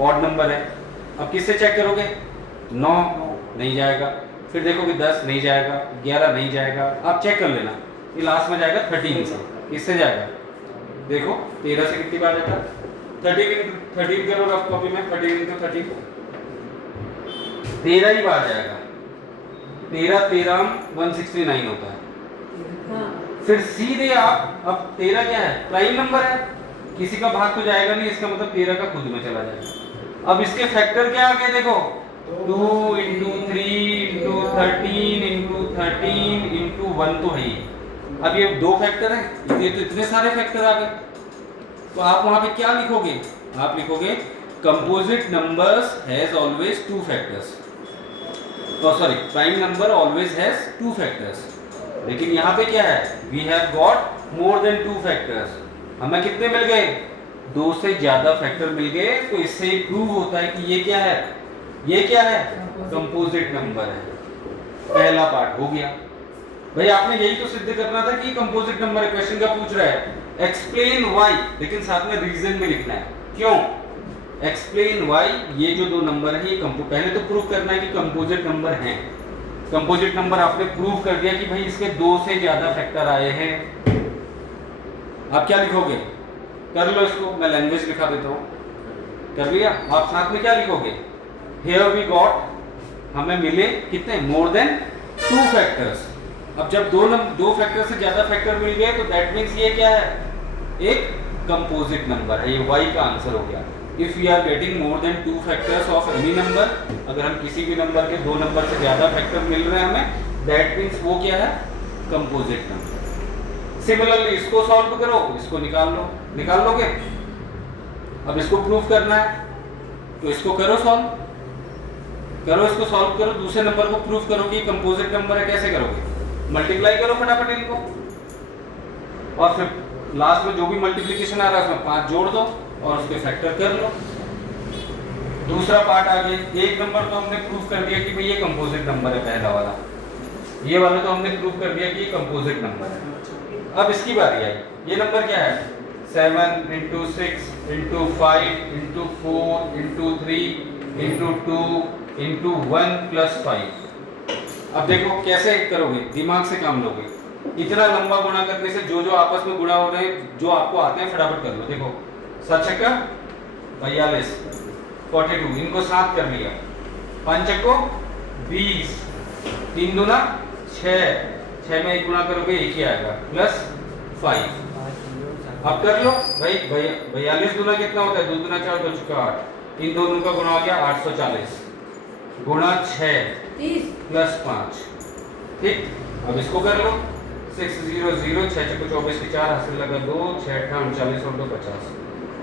ऑड नंबर है। अब किससे चेक करोगे? 9 नहीं जाएगा, फिर देखोगे 10 नहीं जाएगा, 11 नहीं जाएगा। आप चेक कर लेना, ये लास्ट में जाएगा 13 से। किससे जाएगा? देखो 13 से कितनी बार जाता है? 13 करो रफ कॉपी में, 13 into 13 13 ही बार जाएगा। 13 13 169 होता है। फिर सीधे आप, अब 13 क्या है? प्राइम नंबर है, किसी का भाग तो जाएगा नहीं, इसका मतलब 13 का खुद में चला जाएगा। अब इसके फैक्टर क्या आ गए देखो, 2 इंटू 3 इंटू 13 इंटू 13 इंटू 1 तो है ही। अब ये 2 फैक्टर है, ये तो इतने सारे फैक्टर आ गए। तो आप वहां पे क्या लिखोगे? आप लिखोगे composite numbers has always 2 factors. Sorry, prime number always has two factors. लेकिन यहाँ पे क्या है, we have got more than two factors. हमें कितने मिल गए, दो से ज्यादा फैक्टर मिल गए। तो इससे प्रूव होता है कि ये क्या है, ये क्या है, कंपोजिट नंबर है। पहला पार्ट हो गया। भाई आपने यही तो सिद्ध करना था कि कंपोजिट नंबर है। क्वेश्चन क्या पूछ रहा है, एक्सप्लेन व्हाई, लेकिन साथ में रीजन भी लिखना है, क्यों। एक्सप्लेन व्हाई ये जो दो नंबर है ये पहले तो प्रूव करना है कि कंपोजिट नंबर हैं। कंपोजिट नंबर आपने प्रूव कर दिया कि भाई इसके दो से ज्यादा फैक्टर आए हैं। आप क्या लिखोगे, कर लो इसको, मैं लैंग्वेज लिखा देता हूँ। कर लिया, आप साथ में क्या लिखोगे, हियर वी गॉट, हमें मिले कितने, मोर देन टू फैक्टर्स। अब जब दो फैक्टर से ज्यादा फैक्टर मिल गए तो दैट मीन्स ये क्या है, एक कंपोजिट नंबर है। ये y का आंसर हो गया। If we are getting more than two factors of any number, अगर हम किसी भी नंबर के दो नंबर से ज्यादा फैक्टर मिल रहे हैं हमें, दैट मीन्स वो क्या है, कंपोजिट नंबर। सिमिलरली इसको सॉल्व करो, इसको निकाल लो, निकाल लोगे। अब इसको प्रूव करना है तो इसको करो सॉल्व, करो इसको सॉल्व करो, दूसरे नंबर को प्रूव करो कि कंपोजिट नंबर है। कैसे करोगे, मल्टीप्लाई करो फटाफट इनको, और फिर लास्ट में जो भी मल्टीप्लिकेशन आ रहा है उसमें 5 जोड़ दो और उसके फैक्टर कर लो। दूसरा पार्ट आ गया, एक नंबर तो हमने प्रूव कर दिया कि भाई ये कंपोजिट नंबर है, पहला वाला, ये वाला तो हमने प्रूव कर दिया कि ये कंपोजिट नंबर है। अब इसकी बारी आई, ये नंबर क्या है, 7 × 6 × 5 × 4 × 3 × 2 × 1 + 5। अब देखो कैसे करोगे, दिमाग से काम लोगे। इतना लंबा गुणा करने से जो जो आपस में गुणा हो रहे हैं, जो आपको आते हैं फटाफट कर लो। देखो 7 छक्का 42, 42, इनको 7 कर लिया, 5 छक्को 20, 3 दूना 6, 6 में 1 गुणा करोगे 1 ही आएगा, +5। अब कर लो भाई, 42 दूना कितना होता है, 2 दूना 4, 2 छक्का 8, इन दोनों का गुणा हो गया 840 गुणा 6 +5। ठीक, अब इसको कर लो, 6 0 0, 6 छक्को 24 के 4, हासिल लगा 2, 6 8 39 और 2 50,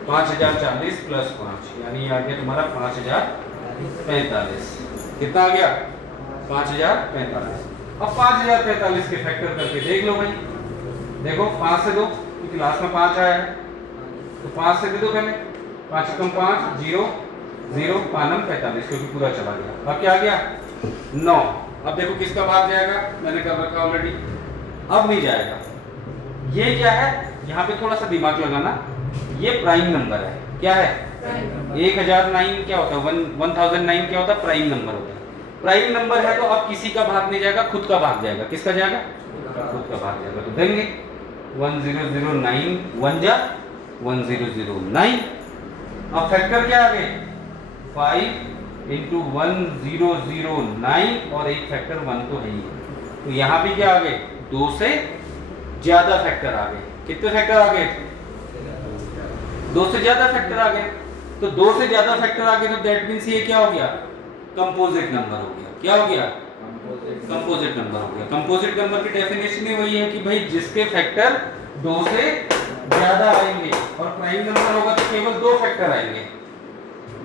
5040 + 5, यानी ये आ गया तुम्हारा 5045। कितना आ गया, 5045। अब 5045 के फैक्टर करके देख लो भाई, देखो 5 से दो, क्योंकि लास्ट में 5 आया है तो 5 से दे दो पहले, 5 × 5 0 0, 5 × 45, क्योंकि पूरा चला गया। अब क्या आ गया, 9। अब देखो किसका भाग जाएगा, मैंने कर रखा ऑलरेडी, अब नहीं जाएगा। ये क्या है, यहाँ पे थोड़ा सा दिमाग लगाना, ये प्राइम नंबर है। क्या है, 1009 क्या होता है, 1009 क्या होता है, प्राइम नंबर होता है। प्राइम नंबर है तो अब किसी का भाग नहीं जाएगा, खुद का भाग जाएगा। किसका जाएगा, खुद का भाग जाएगा। तो देंगे 1009 1 जा 1009। अब फैक्टर क्या आ गए, 5 × 1009, और एक फैक्टर 1 तो है ही। तो यहाँ पे क्या आ गए, 2 से ज्यादा फैक्टर आ गए। कितने फैक्टर आ गए, 2 से ज्यादा फैक्टर आ गए। तो 2 से ज्यादा फैक्टर आ गए तो दैट मीन्स ये क्या हो गया, कंपोजिट नंबर हो गया। क्या हो गया, कंपोजिट नंबर हो गया। कंपोजिट नंबर की डेफिनेशन ही वही है कि भाई जिसके फैक्टर 2 से ज्यादा आएंगे, और प्राइम नंबर होगा तो केवल 2 फैक्टर आएंगे।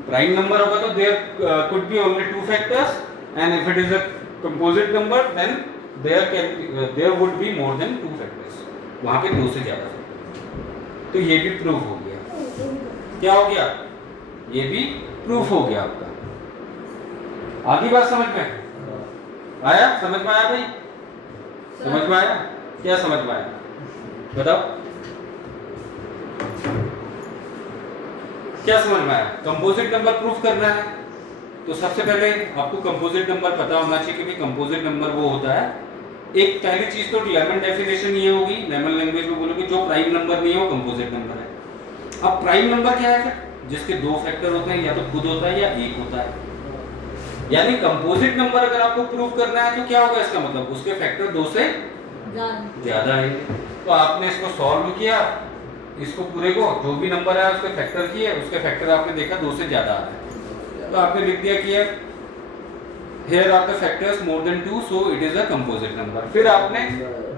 प्राइम नंबर होगा तो there could be only 2 factors, and if it is a composite number then there would be more than 2 factors, वहां पे 2 से ज्यादा फैक्टर। तो ये भी प्रूफ हो गया। क्या हो गया, ये भी प्रूफ हो गया आपका। आगे बात समझ में आया, समझ में आया भाई, समझ में आया, क्या समझ में आया बताओ, क्या समझ में आया। कंपोजिट नंबर प्रूफ करना है तो सबसे पहले आपको कंपोजिट नंबर पता होना चाहिए कि भाई कंपोजिट नंबर वो होता है, एक पहली चीज तो लेमन डेफिनेशन ये होगी, लेमन लैंग्वेज में बोलोगे जो प्राइम नंबर नहीं है वो कंपोजिट नंबर है। अब प्राइम नंबर क्या है फिर, जिसके 2 फैक्टर होते हैं, या तो खुद होता है या 1 होता है। यानी कंपोजिट नंबर अगर आपको प्रूव करना है तो क्या होगा, इसका मतलब उसके फैक्टर 2 से ज्यादा आएंगे। तो आपने इसको सॉल्व किया, इसको पूरे को जो भी नंबर है उसके फैक्टर किए, उसके फैक्टर आपने देखा 2 से ज्यादा आ रहा है, तो आपने लिख दिया कि here are the factors more than 2 so it is a composite number। फिर आपने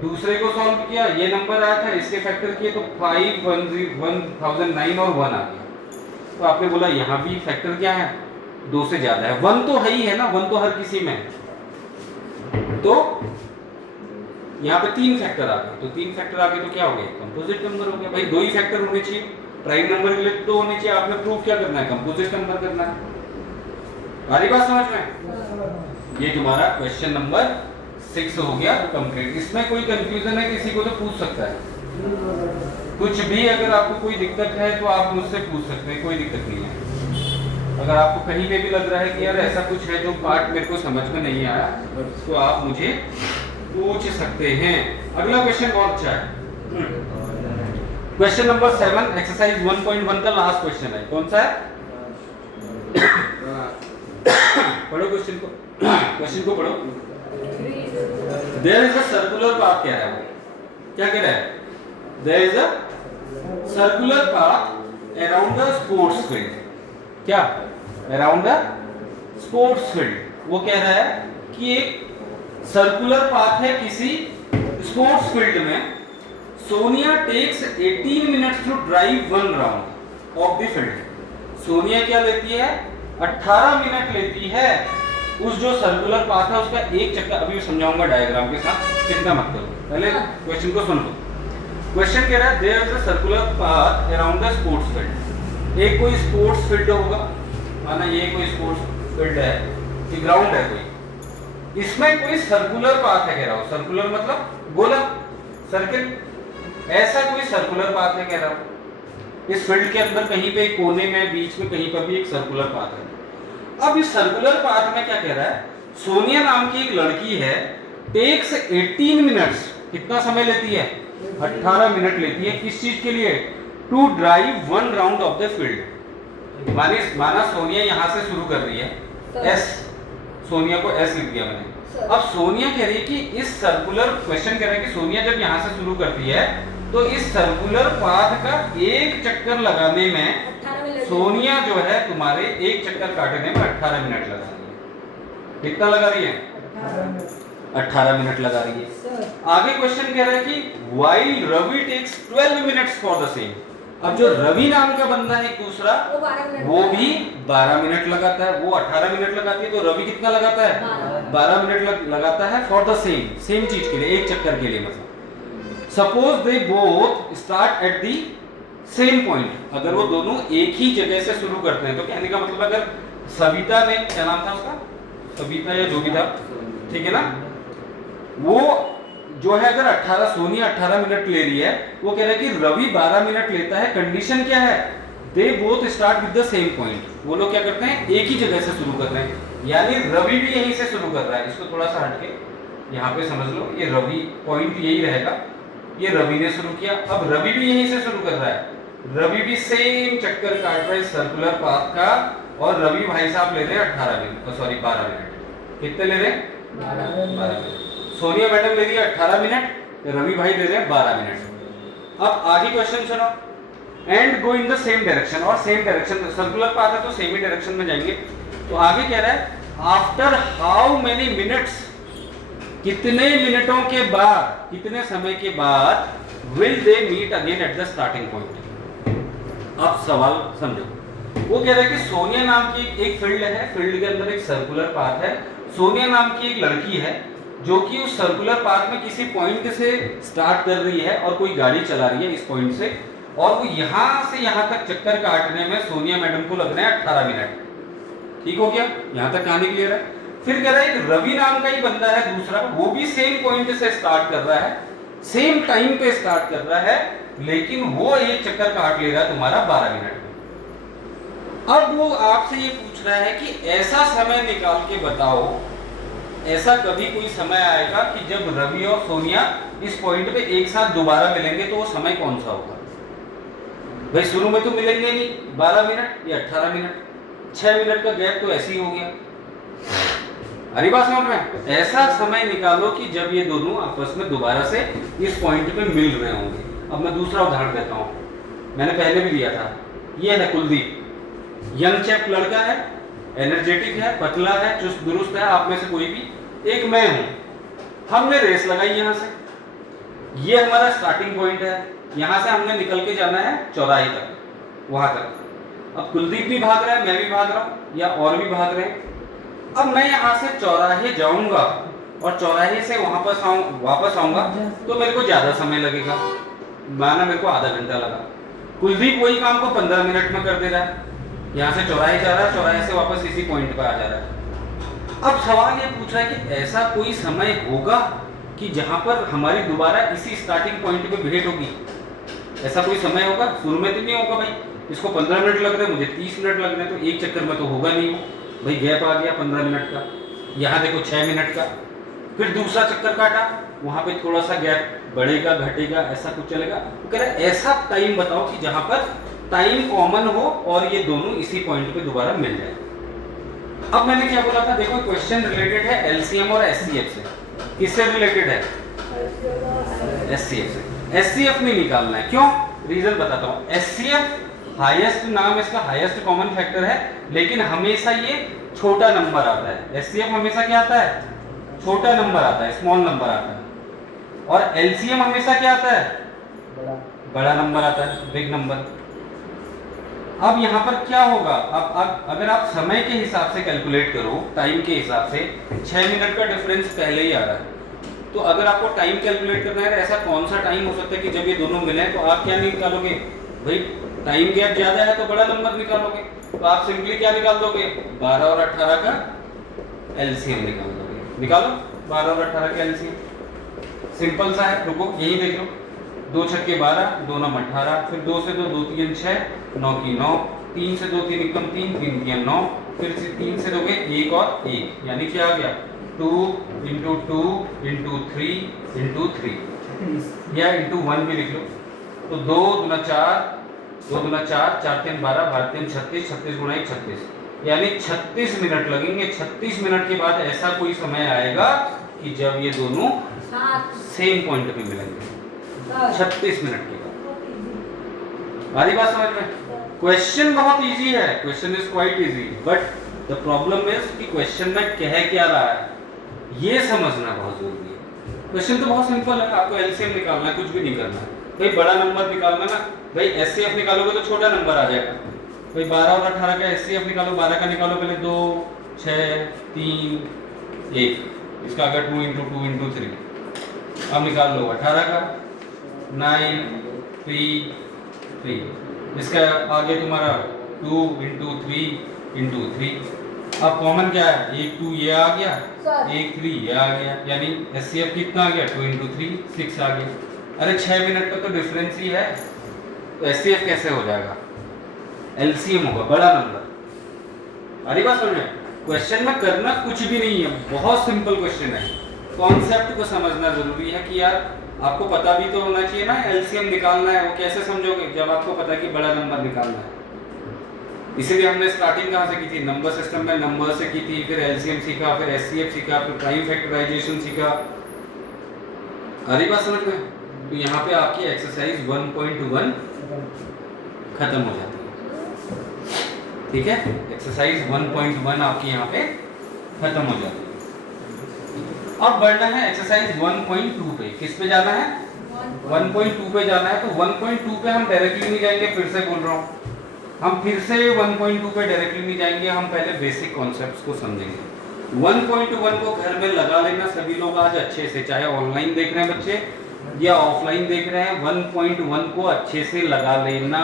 दूसरे को सॉल्व किया, ये नंबर आया था, इसके फैक्टर किए तो 5 1009 और 1 आ गया। तो आपने बोला यहाँ भी फैक्टर क्या है, 2 से ज्यादा है। 1 तो है ही है ना, 1 तो हर किसी में है, तो यहाँ पे 3 फैक्टर आ गए, तो 3 फैक्टर आ गए तो क्या हो गया, कंपोजिट नंबर हो गया। भाई 2 ही फैक्टर होने चाहिए, प्राइम नंबर के लिए 2 होने चाहिए। आपने प्रूफ क्या करना है, कंपोजिट नंबर करना है। सारी बात समझ में? ये तुम्हारा क्वेश्चन नंबर 6 हो गया कंप्लीट। इसमें कोई कंफ्यूजन है किसी को तो पूछ सकता है, कुछ भी अगर आपको कोई दिक्कत है तो आप मुझसे पूछ सकते हैं, कोई दिक्कत नहीं है। अगर आपको कहीं पे भी लग रहा है कि यार ऐसा कुछ है जो पार्ट मेरे को समझ में नहीं आया, तो आप मुझे पूछ सकते हैं। अगला क्वेश्चन बहुत अच्छा है, क्वेश्चन नंबर 7 एक्सरसाइज 1.1 का लास्ट क्वेश्चन है। कौन सा है? पढ़ो क्वेश्चन को, क्वेश्चन को पढ़ो। There is a circular path, कह रहा है वो, क्या कह रहा है? There is a circular path around the sports field. क्या? Around the sports field. वो कह रहा है कि एक सर्कुलर पाथ है किसी स्पोर्ट्स फील्ड में। Sonia takes 18 minutes to drive 1 round of the field. Sonia क्या लेती है? 18 मिनट लेती है उस जो सर्कुलर पाथ है उसका एक चक्कर। अभी समझाऊंगा डायग्राम के साथ, चिंता मत करो, पहले क्वेश्चन को सुन लो। क्वेश्चन कह रहा है there is a circular path around the sports field. एक कोई स्पोर्ट्स फील्ड होगा, माना ये कोई स्पोर्ट्स फील्ड है, ये ग्राउंड है कोई, इसमें कोई सर्कुलर पाथ है कह रहा हूं। सर्कुलर मतलब गोला, सर्किल, ऐसा कोई सर्कुलर पाथ है कह रहा हूं। इस फील्ड के अंदर कहीं पे कोने में, बीच में कहीं पर भी एक सर्कुलर पाथ है। अब इस सर्कुलर पाथ में क्या कह रहा है? सोनिया नाम की एक लड़की है, टेक्स 18 मिनट्स, कितना समय लेती है? 18 मिनट लेती है। किस चीज के लिए? To drive 1 round of the field. माना सोनिया यहां से शुरू कर रही है, एस, सोनिया को एस लिख दिया मैंने। अब सोनिया कह रही है कि इस सर्कुलर, क्वेश्चन कह रहा है कि सोनिया जब यहां से शुरू करती है तो इस सर्कुलर पाथ का एक चक्कर लगाने में सोनिया जो है तुम्हारे एक चक्कर काटने में 18 मिनट लगा रही है। कितना लगा रही है? 18 मिनट लगा रही है। आगे क्वेश्चन कह रहा है कि while Ravi takes 12 minutes for the same. अब जो रवि नाम का बंदा है दूसरा, वो भी 12 मिनट लगाता है। वो 18 मिनट लगाती है, तो रवि कितना लगाता है? 12 मिनट लगाता है फॉर द सेम चीज के लिए, एक चक्कर के लिए। मतलब suppose they both start at the same point. अगर वो दोनों एक ही जगह से शुरू करते हैं, तो कहने का मतलब अगर सविता ने, क्या नाम था उसका, सविता या जो भी था, ठीक है ना, वो जो है अगर 18, सोनिया 18 मिनट ले रही है, वो कह रहा है कि रवि 12 मिनट लेता है। कंडीशन क्या है? They both start with the same point. वो लोग क्या करते हैं? एक ही जगह से शुरू कर रहे हैं, यानी रवि भी यहीं से शुरू कर रहा है। इसको थोड़ा सा हटके यहाँ पे समझ लो, ये रवि पॉइंट यही रहेगा, ये रवि ने शुरू किया। अब रवि भी यहीं से शुरू कर रहा है, रवि भी सेम चक्कर काट रहा है सर्कुलर पाथ का, और रवि भाई साहब ले रहे हैं 18 मिनट, सॉरी 12 मिनट। कितने ले रहे हैं? 12 मिनट। सोनिया मैडम ले रही है 18 मिनट, रवि भाई ले रहे हैं 12 मिनट। अब आगे क्वेश्चन सुनो, and go in the same direction, और सेम डायरेक्शन, सर्कुलर पाथ है तो सेम ही डायरेक्शन में जाएंगे। तो आगे कह रहा है आफ्टर हाउ मेनी मिनट्स, कितने मिनटों के बाद, कितने समय के बाद will they meet again at the starting point. अब सवाल समझो, वो कह रहा है कि सोनिया नाम की एक फील्ड है, फील्ड के अंदर एक सर्कुलर पाथ है। सोनिया नाम की एक लड़की है जो कि उस सर्कुलर पाथ में किसी पॉइंट से स्टार्ट कर रही है और कोई गाड़ी चला रही है इस पॉइंट से, और वो यहां से यहां तक चक्कर काटने में सोनिया मैडम को लग रहे हैं 18 मिनट। ठीक हो गया? यहां तक कहानी क्लियर है? फिर कह रहा है रवि नाम का ही बंदा है दूसरा, वो भी सेम पॉइंट से स्टार्ट कर रहा है, सेम टाइम पे स्टार्ट कर रहा है, लेकिन वो एक चक्कर काट ले रहा है तुम्हारा 12 मिनट में। अब वो आपसे ये पूछ रहा है कि ऐसा समय निकाल के बताओ, ऐसा कभी कोई समय आएगा कि जब रवि और सोनिया इस पॉइंट पे एक साथ दोबारा मिलेंगे, तो वो समय कौन सा होगा? भाई शुरू में तो मिलेंगे नहीं 12 मिनट या 18 मिनट, 6 मिनट का गैप तो ऐसे ही हो गया। अरे बात समझ में? ऐसा समय निकालो कि जब ये दोनों आपस में दोबारा से इस पॉइंट पे मिल रहे होंगे। अब मैं दूसरा उदाहरण देता हूँ, मैंने पहले भी दिया था। ये है कुलदीप, यंग चैप लड़का है, एनर्जेटिक है, पतला है, चुस्त दुरुस्त है, आप में से कोई भी। एक मैं हूं, हमने रेस लगाई यहां से, ये हमारा स्टार्टिंग पॉइंट है, यहां से हमने निकल के जाना है चौराहे तक, वहां तक। अब कुलदीप भी भाग रहा है, मैं भी भाग रहा हूं, या और भी भाग रहे हैं। अब मैं यहां से चौराहे जाऊंगा और चौराहे से वापस आऊंगा तो मेरे को ज़्यादा समय लगेगा, माना मेरे को आधा घंटा लगा। कुलदीप वही काम को 15 मिनट में कर दे रहा है, यहाँ से चौराहे जा रहा है, चौराहे से वापस इसी पॉइंट पर आ जा रहा है। अब सवाल ये पूछ रहा है कि ऐसा कोई समय होगा कि जहाँ पर हमारी दोबारा इसी स्टार्टिंग पॉइंट पे भेंट होगी? ऐसा कोई समय होगा? शुरू में तो नहीं होगा भाई, इसको 15 मिनट लग रहे हैं, मुझे 30 मिनट लग रहे हैं, तो एक चक्कर में तो होगा नहीं भाई, गैप आ गया 15 मिनट का। यहाँ देखो 6 मिनट का, फिर दूसरा चक्कर काटा, वहाँ पे थोड़ा सा गैप बढ़ेगा घटेगा, ऐसा कुछ चलेगा। तो कह रहे ऐसा टाइम बताओ कि जहाँ पर टाइम कॉमन हो और ये दोनों इसी पॉइंट पे दोबारा मिल जाए। अब मैंने क्या बोला था, देखो क्वेश्चन रिलेटेड है एलसीएम और एचसीएफ से। किससे रिलेटेड है? एचसीएफ से। एचसीएफ नहीं निकालना है, क्यों? रीजन बताता हूँ। एचसीएफ हाईएस्ट, नाम इसका हाईएस्ट कॉमन फैक्टर है, लेकिन हमेशा ये छोटा नंबर आता है। एचसीएफ हमेशा क्या आता है? छोटा नंबर आता है, स्मॉल नंबर आता है। और एलसीएम हमेशा क्या आता है? बड़ा नंबर आता है, बिग नंबर। अब यहाँ पर क्या होगा, अब अगर आप समय के हिसाब से कैलकुलेट करो, टाइम के हिसाब से 6 मिनट का डिफरेंस पहले ही आ रहा है, तो अगर आपको टाइम कैलकुलेट करना है, ऐसा कौन सा टाइम हो सकता है कि जब ये दोनों मिले, तो आप क्या निकालोगे भाई? टाइम गैप ज्यादा है तो बड़ा नंबर निकालोगे, तो आप सिंपली क्या निकाल दोगे? 12 और 18 का एलसीएम निकाल दोगे। निकालो 12 और 18 का एलसीएम, सिंपल सा है। रुको यही देख लो, 2 छक्के 12, 2 9 18, फिर 2 से 2 2 3 6, 9 की 9, 3 से 2 3 एकम 3, 3 की 9, फिर से 3 से दोगे 1 और 1, यानी क्या आ गया? 2 इंटू 2 इंटू 3 इंटू 3, या इंटू 1 भी लिख लो। तो 2 दूना 4, 2 दूना 4, 4 3 12, 12 3 36, 36 गुणा 1 36, यानी 36 मिनट लगेंगे। 36 मिनट के बाद ऐसा कोई समय आएगा कि जब ये दोनों सेम पॉइंट पे मिलेंगे। 36 मिनट के बाद। आधी बात समझ में? क्वेश्चन बहुत इजी है, question is quite easy, but the problem is कि क्वेश्चन में कह क्या रहा है, ये समझना बहुत जरूरी है। क्वेश्चन तो बहुत सिंपल है, आपको एलसीएम निकालना है, कुछ भी नहीं करना है भाई। बड़ा नंबर निकालना ना भाई, एचसीएफ निकालोगे तो छोटा नंबर आ जाएगा भाई। 12 और 18 का एचसीएफ निकालो, 12 का निकालो पहले, 2 6 3 1, इसका अगर 2 इंटू 2 इंटू 3, अब निकाल लो 18 का 9 3 3, इसका आगे तुम्हारा 2 इंटू 3 इंटू 3। अब कॉमन क्या है? 1 2 ये आ गया, 1 3 ये आ गया, यानी एचसीएफ कितना आ गया? 2 इंटू 3 6 आ गया। अरे 6 मिनट का तो डिफरेंस ही है, तो एचसीएफ कैसे हो जाएगा? एलसीएम होगा, बड़ा नंबर। अरे बात समझ में? क्वेश्चन में करना कुछ भी नहीं है, बहुत सिंपल क्वेश्चन है। कॉन्सेप्ट को समझना जरूरी है कि यार आपको पता भी तो होना चाहिए ना, एलसीएम निकालना है। वो कैसे समझोगे जब आपको पता है कि बड़ा नंबर निकालना है? इसीलिए हमने स्टार्टिंग कहाँ से की थी? नंबर सिस्टम में नंबर से की थी, फिर एलसीएम सीखा, फिर एचसीएफ सीखा, फिर प्राइम फैक्टराइजेशन सीखा। अरे बात समझ में? तो यहाँ पे आपकी एक्सरसाइज 1.1 खत्म हो जाती है, ठीक है? एक्सरसाइज 1.1 आपकी यहाँ पे खत्म हो जाती है। अब बढ़ना है एक्सरसाइज 1.2 पे। किस पे जाना है? 1.2 पे जाना है। तो 1.2 पे हम डायरेक्टली नहीं जाएंगे, फिर से बोल रहा हूँ, हम फिर से 1.2 पे डायरेक्टली नहीं जाएंगे, हम पहले बेसिक कॉन्सेप्ट्स को समझेंगे। 1.1 को घर में लगा लेना सभी लोग आज अच्छे से, चाहे ऑनलाइन देख रहे हैं बच्चे या ऑफलाइन देख रहे हैं, 1.1 को अच्छे से लगा लेना।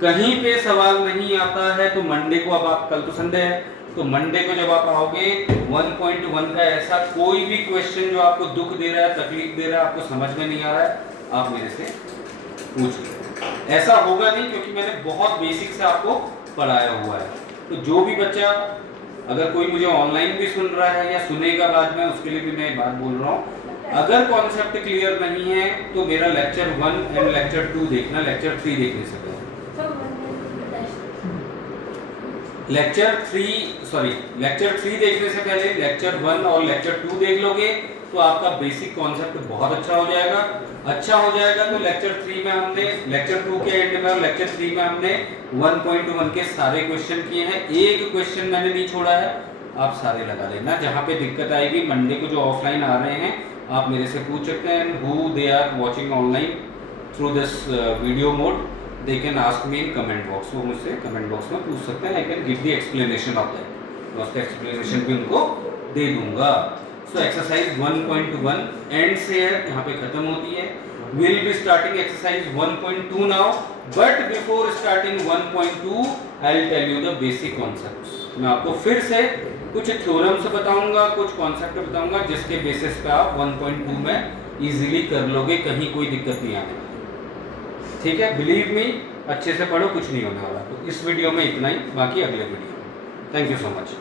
कहीं पे सवाल नहीं आता है तो मंडे को, अब आप कल तो संडे है, तो मंडे को जब आप आओगे 1.1 का ऐसा कोई भी क्वेश्चन जो आपको दुख दे रहा है, तकलीफ दे रहा है, आपको समझ में नहीं आ रहा है, आप मेरे से पूछ लो। ऐसा होगा नहीं, क्योंकि मैंने बहुत बेसिक से आपको पढ़ाया हुआ है। तो जो भी बच्चा, अगर कोई मुझे ऑनलाइन भी सुन रहा है या सुनेगा बाद में, उसके लिए भी मैं बात बोल रहा हूँ, अगर कॉन्सेप्ट क्लियर नहीं है तो मेरा लेक्चर 1 एंड लेक्चर 2 देखना, लेक्चर 3 देखने से पहले। लेक्चर 3 देखने से पहले लेक्चर 1 और लेक्चर 2 देख लोगे तो आपका बेसिक कॉन्सेप्ट बहुत अच्छा हो जाएगा। अच्छा हो जाएगा तो लेक्चर 3 में हमने, लेक्चर 2 के एंड में और लेक्चर 3 में हमने 1.1 के सारे क्वेश्चन किए हैं, एक क्वेश्चन मैंने नहीं छोड़ा है, आप सारे लगा लेना। जहाँ पे दिक्कत आएगी, मंडे को जो ऑफलाइन आ रहे हैं आप मेरे से पूछ सकते हैं, who they are watching online through this video mode, they can ask me in comment box. वो मुझसे कमेंट बॉक्स में पूछ सकते हैं, I can give the explanation of that, मैं उसका एक्सप्लेनेशन भी उनको दे दूंगा। सो एक्सरसाइज 1.1 एंड से है, यहाँ पे खत्म होती है। Will be starting exercise 1.2 now, but before starting 1.2 I will tell you the basic concepts. मैं आपको फिर से कुछ थ्योरम्स बताऊंगा, कुछ कॉन्सेप्ट बताऊंगा, जिसके बेसिस पे आप 1.2 में इजीली कर लोगे, कहीं कोई दिक्कत नहीं आने वाली। ठीक है, बिलीव मी, अच्छे से पढ़ो, कुछ नहीं होने वाला। तो इस वीडियो में इतना ही, बाकी अगले वीडियो में। Thank you so much.